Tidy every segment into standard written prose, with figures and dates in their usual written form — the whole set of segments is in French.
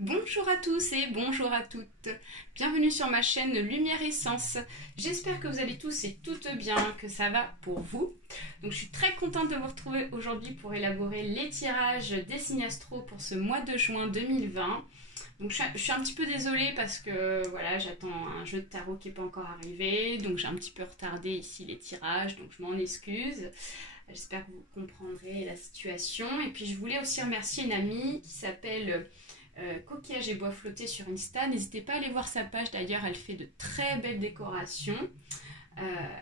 Bonjour à tous et bonjour à toutes. Bienvenue sur ma chaîne Lumière Essence. J'espère que vous allez tous et toutes bien, que ça va pour vous. Donc je suis très contente de vous retrouver aujourd'hui pour élaborer les tirages des signes astro pour ce mois de juin 2020. Donc je suis un petit peu désolée parce que voilà, j'attends un jeu de tarot qui n'est pas encore arrivé. Donc j'ai un petit peu retardé ici les tirages, donc je m'en excuse. J'espère que vous comprendrez la situation. Et puis je voulais aussi remercier une amie qui s'appelle Coquillage et Bois Flottés sur Insta. N'hésitez pas à aller voir sa page, d'ailleurs elle fait de très belles décorations.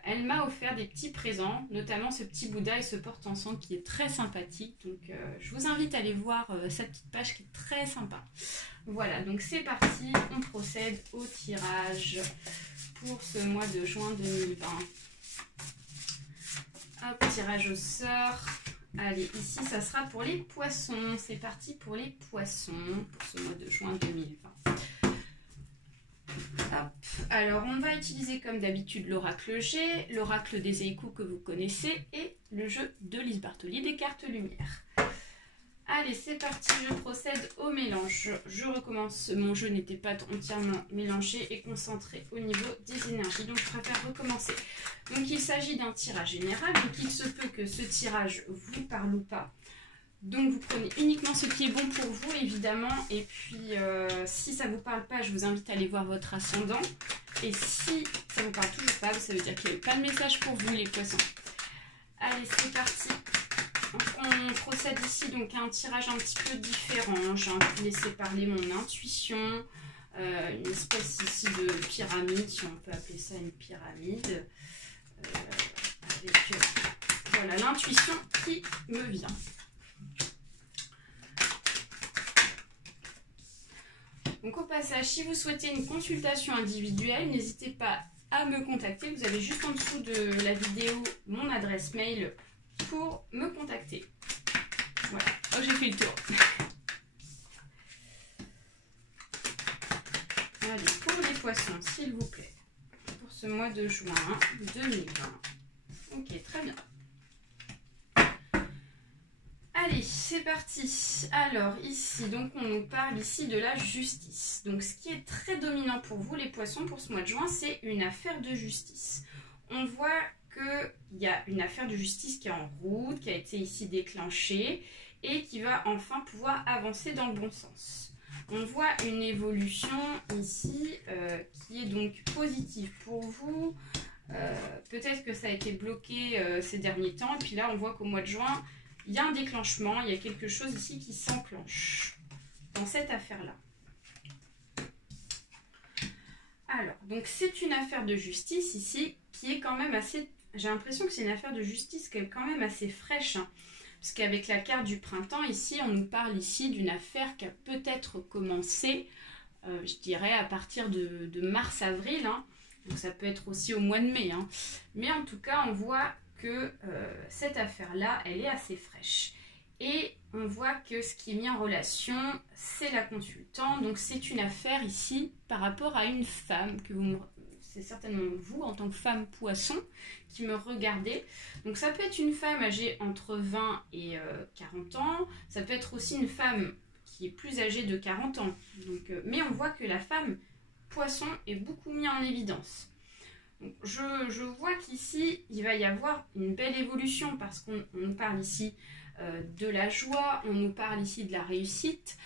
Elle m'a offert des petits présents, notamment ce petit Bouddha et ce porte-encens qui est très sympathique. Donc je vous invite à aller voir sa petite page qui est très sympa. Voilà, donc c'est parti, on procède au tirage pour ce mois de juin 2020. Hop, tirage au sort. Allez, ici, ça sera pour les poissons. C'est parti pour les poissons pour ce mois de juin 2020. Hop. Alors, on va utiliser comme d'habitude l'oracle G, l'oracle des Eiku que vous connaissez et le jeu de Lise Bartoli des cartes lumière. Allez, c'est parti, je procède au mélange. Je recommence, mon jeu n'était pas entièrement mélangé et concentré au niveau des énergies, donc je préfère recommencer. Donc il s'agit d'un tirage général, donc il se peut que ce tirage vous parle ou pas. Donc vous prenez uniquement ce qui est bon pour vous, évidemment, et puis si ça ne vous parle pas, je vous invite à aller voir votre ascendant. Et si ça ne vous parle toujours pas, ça veut dire qu'il n'y a pas de message pour vous, les poissons. Allez, c'est parti. On procède ici donc à un tirage un petit peu différent. J'ai envie de laisser parler mon intuition. Une espèce ici de pyramide, si on peut appeler ça une pyramide. Avec voilà l'intuition qui me vient. Donc au passage, si vous souhaitez une consultation individuelle, n'hésitez pas à me contacter. Vous avez juste en dessous de la vidéo mon adresse mail pour me contacter. Voilà, oh, j'ai fait le tour. Allez, pour les poissons, s'il vous plaît, pour ce mois de juin 2020. Ok, très bien. Allez, c'est parti. Alors, ici, donc on nous parle ici de la justice. Donc, ce qui est très dominant pour vous, les poissons, pour ce mois de juin, c'est une affaire de justice. On voit qu'il y a une affaire de justice qui est en route, qui a été ici déclenchée et qui va enfin pouvoir avancer dans le bon sens. On voit une évolution ici qui est donc positive pour vous. Peut-être que ça a été bloqué ces derniers temps. Et puis là, on voit qu'au mois de juin, il y a un déclenchement. Il y a quelque chose ici qui s'enclenche dans cette affaire-là. Alors, donc c'est une affaire de justice ici qui est quand même assez... J'ai l'impression que c'est une affaire de justice qui est quand même assez fraîche. Hein, parce qu'avec la carte du printemps, ici, on nous parle ici d'une affaire qui a peut-être commencé, je dirais, à partir de mars-avril. Hein, donc ça peut être aussi au mois de mai. Hein. Mais en tout cas, on voit que cette affaire-là, elle est assez fraîche. Et on voit que ce qui est mis en relation, c'est la consultante. Donc c'est une affaire ici par rapport à une femme que vous... C'est certainement vous, en tant que femme poisson, qui me regardez. Donc ça peut être une femme âgée entre 20 et 40 ans. Ça peut être aussi une femme qui est plus âgée de 40 ans. Donc, mais on voit que la femme poisson est beaucoup mise en évidence. Donc, je vois qu'ici, il va y avoir une belle évolution parce qu'on nous parle ici de la joie, on nous parle ici de la réussite.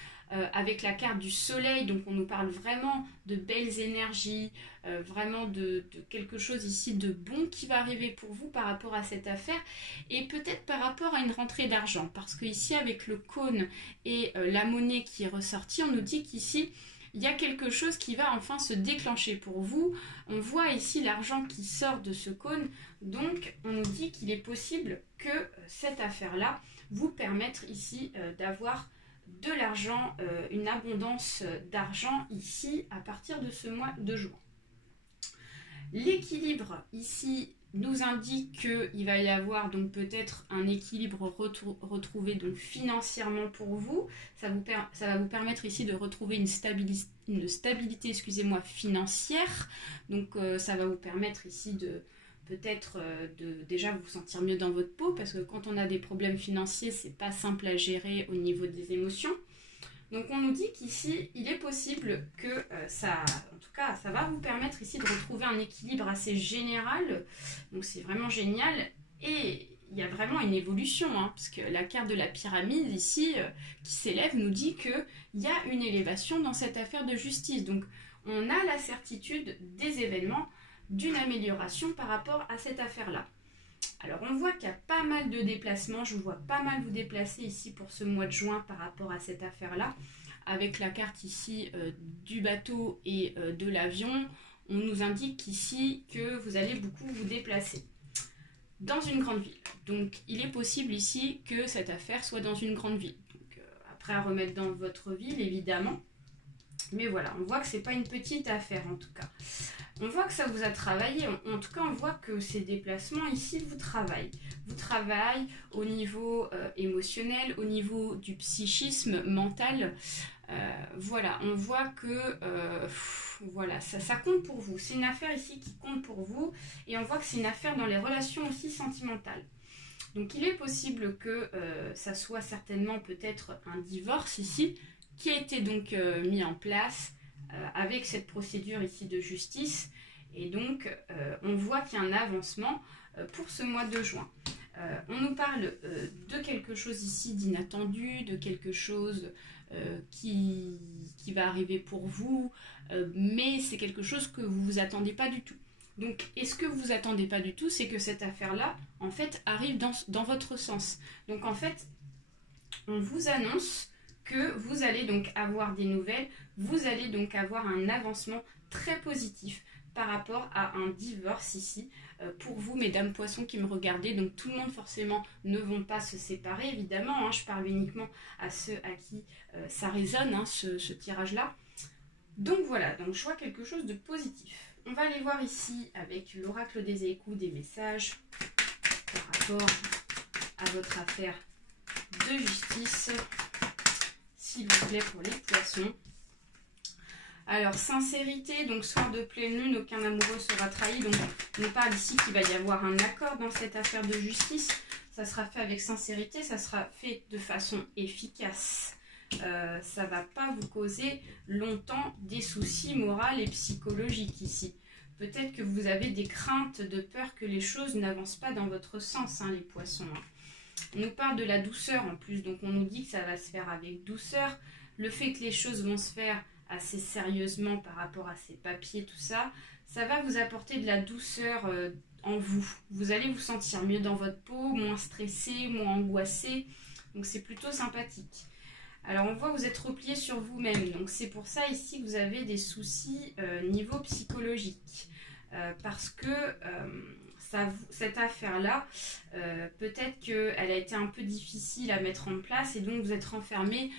Avec la carte du soleil, donc on nous parle vraiment de belles énergies, vraiment de quelque chose ici de bon qui va arriver pour vous par rapport à cette affaire et peut-être par rapport à une rentrée d'argent parce que ici avec le cône et la monnaie qui est ressortie, on nous dit qu'ici il y a quelque chose qui va enfin se déclencher pour vous. On voit ici l'argent qui sort de ce cône, donc on nous dit qu'il est possible que cette affaire-là vous permette ici d'avoir de l'argent, une abondance d'argent ici à partir de ce mois de juin. L'équilibre ici nous indique qu'il va y avoir donc peut-être un équilibre retrouvé donc financièrement pour vous. Ça va vous permettre ici de retrouver une stabilité excusez-moi, financière. Donc ça va vous permettre ici de peut-être déjà vous sentir mieux dans votre peau parce que quand on a des problèmes financiers, c'est pas simple à gérer au niveau des émotions. Donc on nous dit qu'ici, il est possible que ça, en tout cas, ça va vous permettre ici de retrouver un équilibre assez général. Donc c'est vraiment génial. Et il y a vraiment une évolution, hein, parce que la carte de la pyramide ici, qui s'élève, nous dit qu'il y a une élévation dans cette affaire de justice. Donc on a la certitude des événements, d'une amélioration par rapport à cette affaire-là. Alors on voit qu'il y a pas mal de déplacements, je vous vois pas mal vous déplacer ici pour ce mois de juin par rapport à cette affaire-là. Avec la carte ici du bateau et de l'avion, on nous indique ici que vous allez beaucoup vous déplacer dans une grande ville. Donc il est possible ici que cette affaire soit dans une grande ville. Donc, après à remettre dans votre ville évidemment. Mais voilà, on voit que c'est pas une petite affaire en tout cas. On voit que ça vous a travaillé. En tout cas, on voit que ces déplacements ici vous travaillent. Vous travaillez au niveau émotionnel, au niveau du psychisme mental. Voilà, on voit que voilà, ça compte pour vous. C'est une affaire ici qui compte pour vous. Et on voit que c'est une affaire dans les relations aussi sentimentales. Donc il est possible que ça soit certainement peut-être un divorce ici, qui a été donc mis en place avec cette procédure ici de justice. Et donc, on voit qu'il y a un avancement pour ce mois de juin. On nous parle de quelque chose ici d'inattendu, de quelque chose qui va arriver pour vous, mais c'est quelque chose que vous ne vous attendez pas du tout. Donc, et ce que vous vous attendez pas du tout, c'est que cette affaire-là, en fait, arrive dans votre sens. Donc, en fait, on vous annonce que vous allez donc avoir des nouvelles, vous allez donc avoir un avancement très positif par rapport à un divorce ici. Pour vous, mesdames poissons qui me regardez, donc tout le monde forcément ne vont pas se séparer, évidemment, hein, je parle uniquement à ceux à qui ça résonne, hein, ce tirage-là. Donc voilà, donc je vois quelque chose de positif. On va aller voir ici avec l'oracle des échos des messages par rapport à votre affaire de justice. S'il vous plaît, pour les poissons. Alors, sincérité, donc soir de pleine lune, aucun amoureux sera trahi. Donc, on nous parle ici qu'il va y avoir un accord dans cette affaire de justice. Ça sera fait avec sincérité, ça sera fait de façon efficace. Ça ne va pas vous causer longtemps des soucis moraux et psychologiques ici. Peut-être que vous avez des craintes de peur que les choses n'avancent pas dans votre sens, hein, les poissons. Hein. On nous parle de la douceur en plus, donc on nous dit que ça va se faire avec douceur. Le fait que les choses vont se faire assez sérieusement par rapport à ces papiers, tout ça, ça va vous apporter de la douceur en vous. Vous allez vous sentir mieux dans votre peau, moins stressé, moins angoissé, donc c'est plutôt sympathique. Alors on voit que vous êtes replié sur vous-même, donc c'est pour ça ici que vous avez des soucis niveau psychologique, parce que cette affaire-là, peut-être qu'elle a été un peu difficile à mettre en place et donc vous êtes renfermé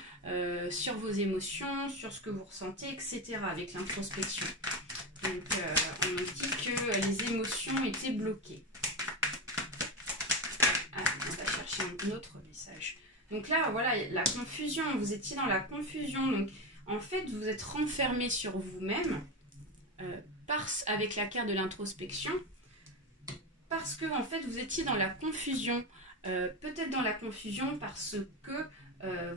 sur vos émotions, sur ce que vous ressentez, etc. avec l'introspection. Donc on nous dit que les émotions étaient bloquées. Ah, on va chercher un autre message. Donc là, voilà, la confusion, vous étiez dans la confusion. Donc en fait, vous êtes renfermé sur vous-même avec la carte de l'introspection. Parce que en fait vous étiez dans la confusion, peut-être dans la confusion parce que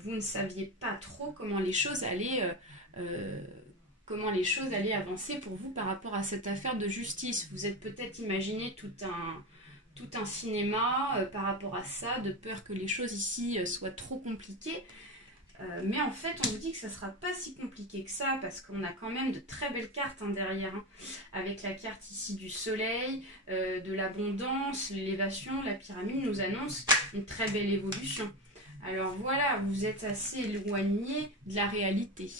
vous ne saviez pas trop comment les choses allaient avancer pour vous par rapport à cette affaire de justice. Vous êtes peut-être imaginé tout un cinéma par rapport à ça, de peur que les choses ici soient trop compliquées. Mais en fait, on vous dit que ça ne sera pas si compliqué que ça, parce qu'on a quand même de très belles cartes hein, derrière, hein, avec la carte ici du soleil, de l'abondance, l'élévation, la pyramide nous annonce une très belle évolution. Alors voilà, vous êtes assez éloigné de la réalité.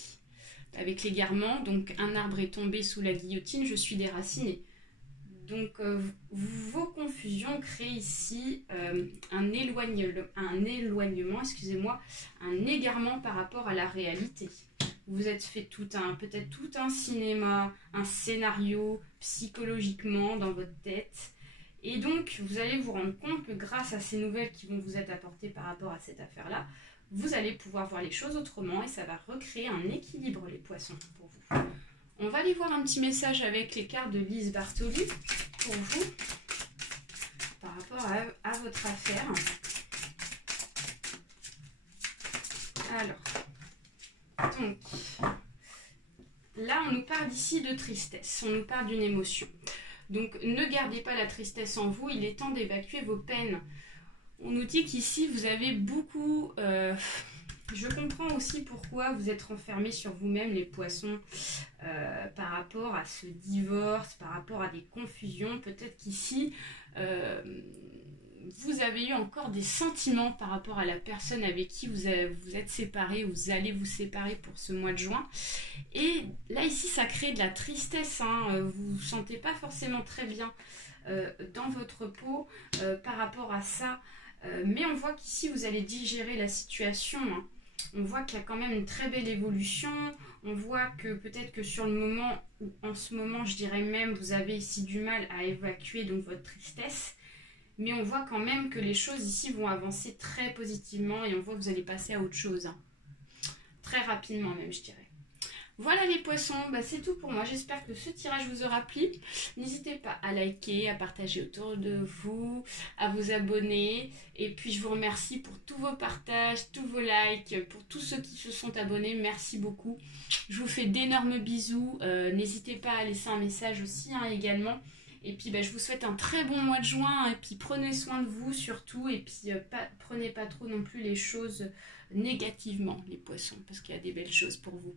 Avec l'égarement, donc un arbre est tombé sous la guillotine, je suis déraciné. Donc vos confusions créent ici un éloignement, excusez-moi, un égarement par rapport à la réalité. Vous êtes fait peut-être tout un cinéma, un scénario psychologiquement dans votre tête. Et donc vous allez vous rendre compte que grâce à ces nouvelles qui vont vous être apportées par rapport à cette affaire-là, vous allez pouvoir voir les choses autrement et ça va recréer un équilibre les poissons pour vous. On va aller voir un petit message avec les cartes de Lise Bartoli pour vous par rapport à votre affaire. Alors, Donc, là, on nous parle ici de tristesse, on nous parle d'une émotion. Donc, ne gardez pas la tristesse en vous, il est temps d'évacuer vos peines. On nous dit qu'ici, vous avez beaucoup... je comprends aussi pourquoi vous êtes renfermés sur vous-même, les poissons, par rapport à ce divorce, par rapport à des confusions. Peut-être qu'ici, vous avez eu encore des sentiments par rapport à la personne avec qui vous êtes séparés, vous allez vous séparer pour ce mois de juin. Et là, ici, ça crée de la tristesse, hein. Vous ne vous sentez pas forcément très bien dans votre peau par rapport à ça. Mais on voit qu'ici, vous allez digérer la situation, hein. On voit qu'il y a quand même une très belle évolution. On voit que peut-être que sur le moment, ou en ce moment, je dirais même, vous avez ici du mal à évacuer donc votre tristesse. Mais on voit quand même que les choses ici vont avancer très positivement et on voit que vous allez passer à autre chose, hein. Très rapidement même, je dirais. Voilà les poissons, bah, c'est tout pour moi. J'espère que ce tirage vous aura plu. N'hésitez pas à liker, à partager autour de vous, à vous abonner. Et puis je vous remercie pour tous vos partages, tous vos likes, pour tous ceux qui se sont abonnés. Merci beaucoup. Je vous fais d'énormes bisous. N'hésitez pas à laisser un message aussi, hein, également. Et puis bah, je vous souhaite un très bon mois de juin. Et puis prenez soin de vous surtout. Et puis prenez pas trop non plus les choses négativement, les poissons, parce qu'il y a des belles choses pour vous.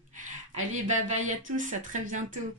Allez, bye bye à tous, à très bientôt.